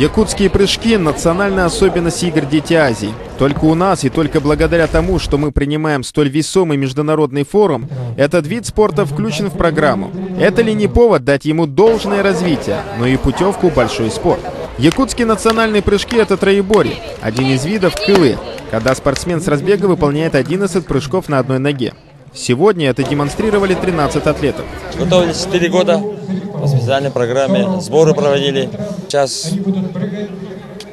Якутские прыжки – национальная особенность игр «Дети Азии». Только у нас и только благодаря тому, что мы принимаем столь весомый международный форум, этот вид спорта включен в программу. Это ли не повод дать ему должное развитие, но и путевку в большой спорт? Якутские национальные прыжки – это троеборье, один из видов кылы, когда спортсмен с разбега выполняет 11 прыжков на одной ноге. Сегодня это демонстрировали 13 атлетов. Готовились 4 года по специальной программе, сборы проводили. Сейчас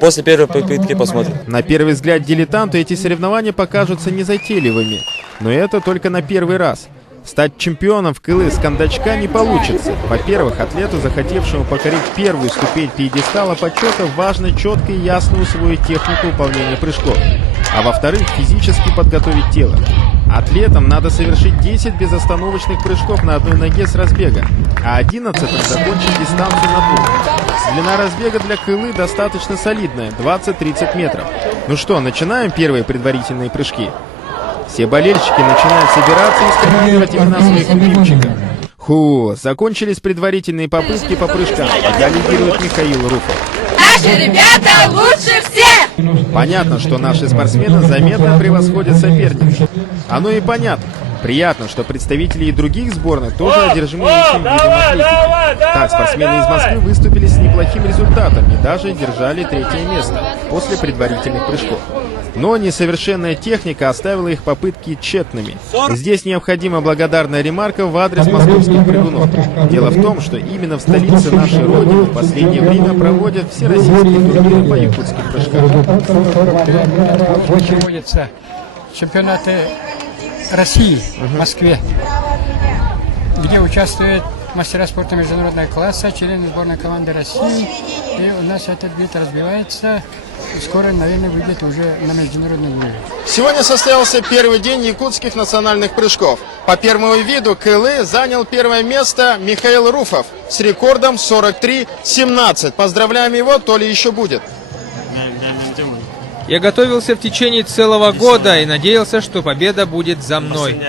после первой попытки посмотрим. На первый взгляд дилетанту эти соревнования покажутся незатейливыми, но это только на первый раз. Стать чемпионом в кылы с кондачка не получится. Во-первых, атлету, захотевшему покорить первую ступень пьедестала почета, важно четко и ясно усвоить технику выполнения прыжков. А во-вторых, физически подготовить тело. Атлетам надо совершить 10 безостановочных прыжков на одной ноге с разбега, а 11-м закончить дистанцию на двух. Длина разбега для кылы достаточно солидная – 20-30 метров. Ну что, начинаем первые предварительные прыжки? Все болельщики начинают собираться и скандировать имена своих любимчиков. Закончились предварительные попытки по прыжкам. Пока лидирует Михаил Руфов. Наши ребята лучше всех! Понятно, что наши спортсмены заметно превосходят соперников. Оно и понятно. Приятно, что представители и других сборных тоже одержимы этим видом атлетики. Так, спортсмены из Москвы выступили с неплохим результатом и даже держали 3-е место после предварительных прыжков. Но несовершенная техника оставила их попытки тщетными. Здесь необходима благодарная ремарка в адрес московских прыгунов. Дело в том, что именно в столице нашей Родины в последнее время проводят всероссийские турниры по якутским прыжкам. Проводятся чемпионаты России в Москве, где участвуют мастера спорта международного класса, члены сборной команды России. И у нас этот вид развивается. Скоро, наверное, выйдет уже на международный уровень. Сегодня состоялся первый день якутских национальных прыжков. По первому виду кылы занял первое место Михаил Руфов с рекордом 43-17. Поздравляем его, то ли еще будет. Я готовился в течение целого года и надеялся, что победа будет за мной.